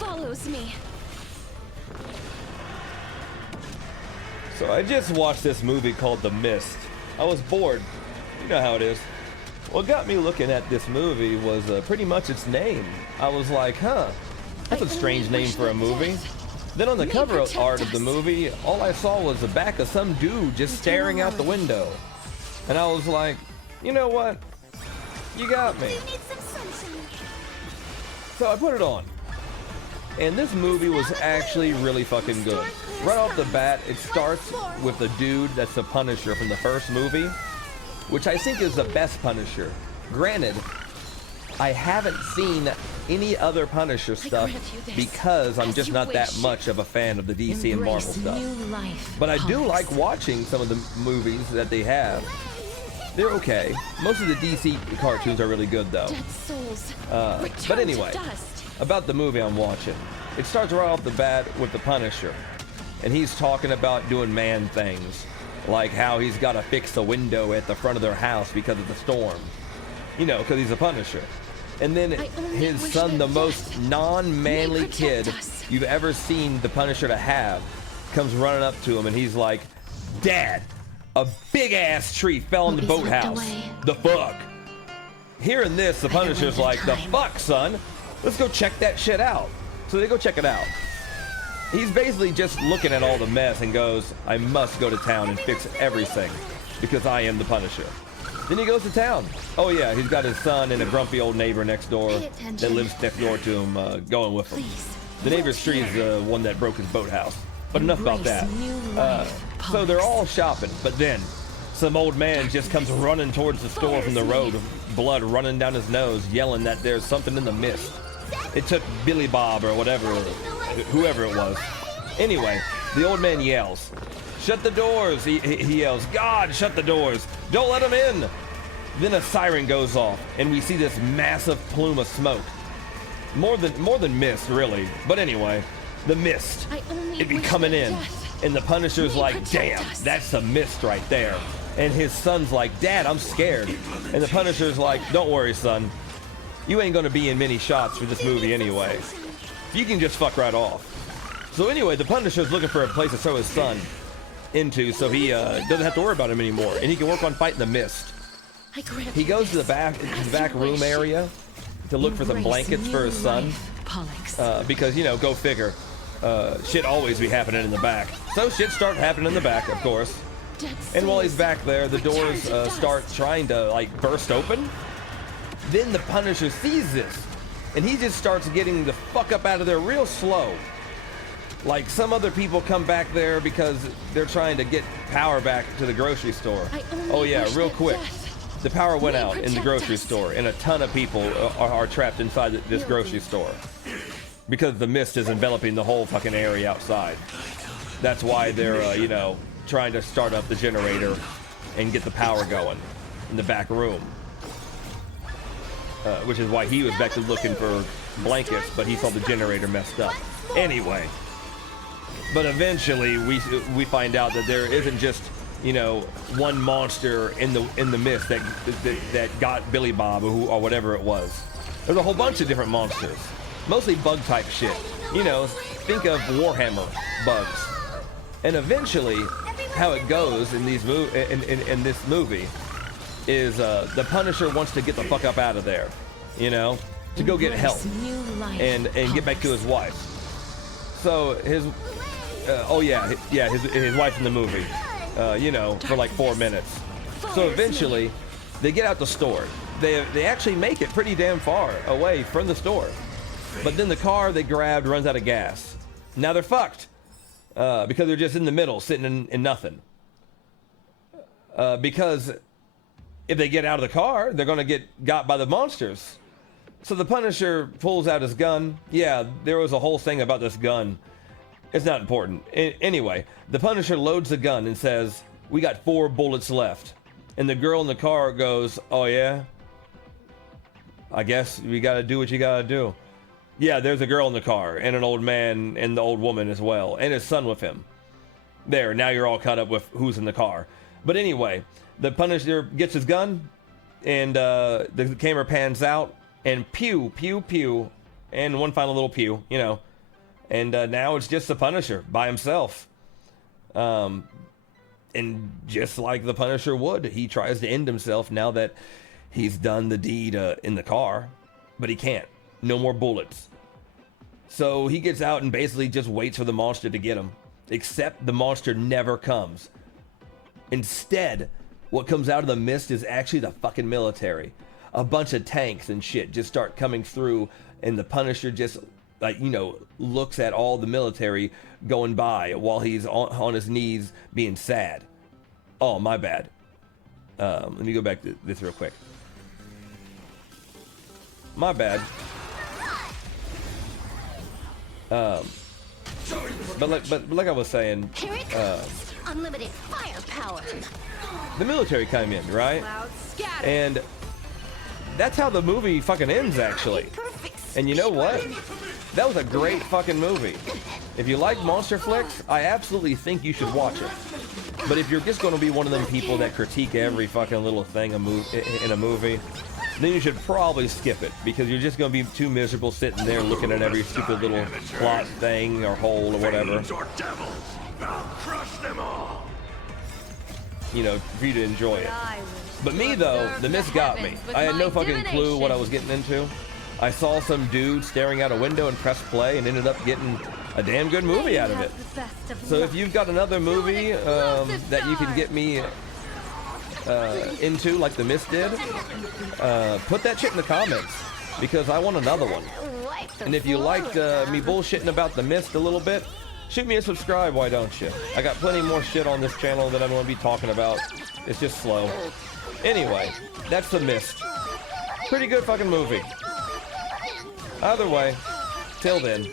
follows me. So I just watched this movie called The Mist. I was bored. You know how it is. What got me looking at this movie was pretty much its name. I was like, huh, that's a strange name for a movie. Then on the cover art of the movie, all I saw was the back of some dude just staring out the window. And I was like, you know what? You got me. So I put it on. And this movie was actually really fucking good. Right off the bat, it starts with the dude that's the Punisher from the first movie, which I think is the best Punisher. Granted, I haven't seen any other Punisher stuff because I'm just not that much of a fan of the DC and Marvel stuff. But I do like watching some of the movies that they have. They're okay. Most of the DC cartoons are really good though. But anyway, about the movie I'm watching. It starts right off the bat with the Punisher. And he's talking about doing man things. Like how he's got to fix the window at the front of their house because of the storm. You know, because he's a Punisher. And then his son, the most non-manly kid you've ever seen the Punisher to have, comes running up to him and he's like, Dad, a big-ass tree fell in the boathouse. The fuck? Hearing this, the Punisher's like, the fuck, son? Let's go check that shit out. So they go check it out. He's basically just looking at all the mess and goes, I must go to town and fix everything because I am the Punisher. Then he goes to town. Oh yeah, he's got his son and a grumpy old neighbor next door that lives next door to him going with him. The neighbor's tree is the one that broke his boathouse. But enough about that. So they're all shopping, but then some old man just comes running towards the store from the road, blood running down his nose, yelling that there's something in the mist. It took Billy Bob or whatever, whoever it was. Anyway, the old man yells, shut the doors. He yells, God, shut the doors. Don't let him in. Then a siren goes off and we see this massive plume of smoke. More than mist, really. But anyway, the mist. It be coming in. And the Punisher's like, damn, that's a mist right there. And his son's like, Dad, I'm scared. And the Punisher's like, don't worry, son. You ain't gonna be in many shots for this movie anyway. You can just fuck right off. So anyway, the Punisher's looking for a place to throw his son into so he doesn't have to worry about him anymore. And he can work on fighting the mist. He goes to the back room area to look for some blankets for his son. Because, you know, go figure. Shit always be happening in the back. So shit start happening in the back, of course. And while he's back there, the doors start trying to, like, burst open. Then the Punisher sees this, and he just starts getting the fuck up out of there real slow. Like some other people come back there because they're trying to get power back to the grocery store. Oh yeah, real quick. The power went out in the grocery store, and a ton of people are trapped inside this grocery store. Because the mist is enveloping the whole fucking area outside. That's why they're, you know, trying to start up the generator and get the power going in the back room. Which is why he was back to looking for blankets, but he saw the generator messed up. Anyway, but eventually we find out that there isn't just, you know, one monster in the mist that got Billy Bob or whatever it was. There's a whole bunch of different monsters, mostly bug type shit. You know, think of Warhammer bugs. And eventually, how it goes in these in this movie is the Punisher wants to get the fuck up out of there, you know, to go get help and get back to his wife. So his his wife in the movie, you know, for like 4 minutes. So eventually they get out the store. They actually make it pretty damn far away from the store, but then the car they grabbed runs out of gas. Now they're fucked because they're just in the middle sitting in nothing, because if they get out of the car, they're going to get got by the monsters. So the Punisher pulls out his gun. Yeah, there was a whole thing about this gun. It's not important. Anyway, the Punisher loads the gun and says, we got 4 bullets left. And the girl in the car goes, oh yeah? I guess we got to do what you got to do. Yeah, there's a girl in the car and an old man and the old woman as well. And his son with him. There, now you're all caught up with who's in the car. But anyway, the Punisher gets his gun, and the camera pans out, and pew, pew, pew, and one final little pew, you know, And now it's just the Punisher by himself. And just like the Punisher would, he tries to end himself now that he's done the deed in the car, but he can't. No more bullets. So he gets out and basically just waits for the monster to get him. Except the monster never comes. Instead, what comes out of the mist is actually the fucking military. A bunch of tanks and shit just start coming through, and the Punisher just, like, you know, looks at all the military going by while he's on his knees being sad. Oh, my bad. Let me go back to this real quick. My bad. But like I was saying, unlimited firepower. The military come in, right? And that's how the movie fucking ends, actually. And you know what? That was a great fucking movie. If you like monster flicks, I absolutely think you should watch it. But if you're just going to be one of them people that critique every fucking little thing in a movie, then you should probably skip it, because you're just going to be too miserable sitting there looking at every stupid little plot thing or hole or whatever. You know, for you to enjoy it. But me, though, the mist got me. I had no fucking clue what I was getting into. I saw some dude staring out a window and pressed play and ended up getting a damn good movie out of it. So if you've got another movie that you can get me into, like The Mist did, put that shit in the comments, because I want another one. And if you liked me bullshitting about The Mist a little bit, shoot me a subscribe, why don't you? I got plenty more shit on this channel that I'm going to be talking about. It's just slow. Anyway, that's The Mist. Pretty good fucking movie. Either way, till then,